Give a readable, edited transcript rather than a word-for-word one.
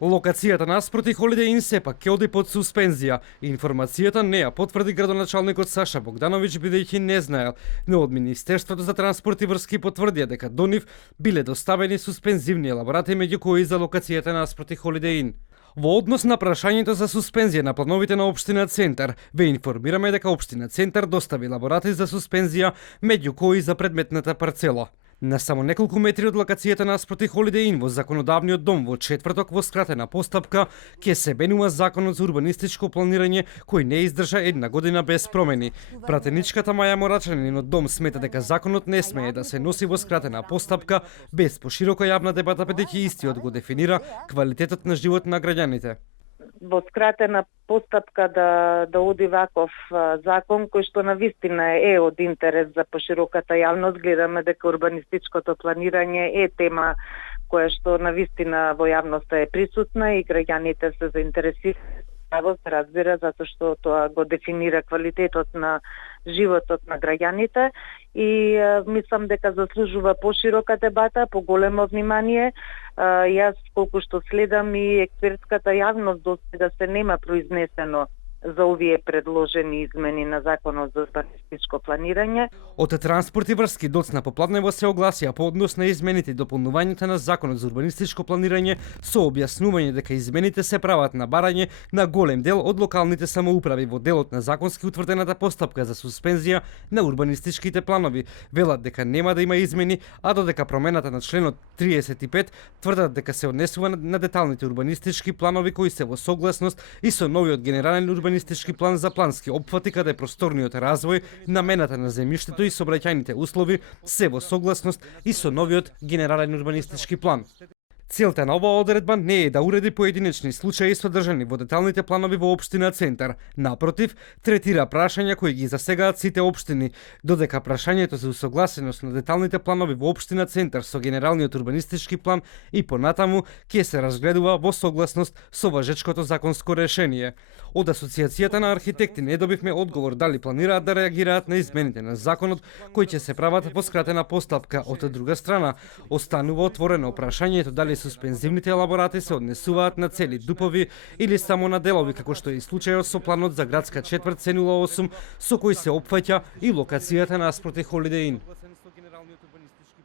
Локацијата наспроти Holiday Inn сепак ќе оди под суспензија. Информацијата не ја потврди градоначалникот Саша Богдановиќ бидејќи не знаел, но од Министерството за транспорт и врски потврдија дека до нив биле доставени суспензивни елаборати меѓу кои за локацијата наспроти Holiday Inn. Во однос на прашањето за суспензија на плановите на Општина Центар, ве информираме дека Општина Центар достави елаборати за суспензија меѓу кои за предметната парцела. На само неколку метри од локацијата наспроти Holiday Inn во законодавниот дом во четврток во скратена постапка ќе се менува законот за урбанистичко планирање кој не издржа една година без промени. Пратеничката Маја Морачанин од дом смета дека законот не смее да се носи во скратена постапка без поширока јавна дебата бидејќи истиот го дефинира квалитетот на живот на граѓаните. Во скратена постапка да оди ваков закон кој што навистина е од интерес за пошироката јавност. Гледаме дека урбанистичкото планирање е тема која што навистина во јавноста е присутна и граѓаните се заинтересирани. Право се разбира затоа што тоа го дефинира квалитетот на животот на граѓаните и мислам дека заслужува поширока дебата, поголемо внимание. Јас колку што следам и експертската јавност до сега се нема произнесено за овие предложени измени на Законот за урбанистичко планирање. Од транспорт и врски доцна попладнево се огласија по однос на измените и дополнувањето на Законот за урбанистичко планирање со објаснување дека измените се прават на барање на голем дел од локалните самоуправи во делот на законски утврдената постапка за суспензија на урбанистичките планови. Велат дека нема да има измени, а додека промената на членот 35 тврдат дека се однесува на деталните урбанистички планови кои се во согласност и со новиот генерален урбанистички план за плански опфати каде просторниот развој, намената на земјиштето и сообраќајните услови се во согласност и со новиот генерален урбанистички план. Целта на оваа одредба не е да уреди поединечни случаи содржани во деталните планови во Општина Центар. Напротив, третира прашања кои ги засегаат сите општини, додека прашањето за усогласеност на деталните планови во Општина Центар со генералниот урбанистички план и понатаму ќе се разгледува во согласност со важечкото законско решение. Од Асоциацијата на архитекти не добивме одговор дали планираат да реагираат на измените на законот кои ќе се прават во скратена постапка. Од друга страна, останува отворено прашањето дали суспензивните елаборати се однесуваат на цели дупови или само на делови, како што е и случајот со планот за градска четврт С08, со кој се опфаќа и локацијата наспроти Holiday Inn.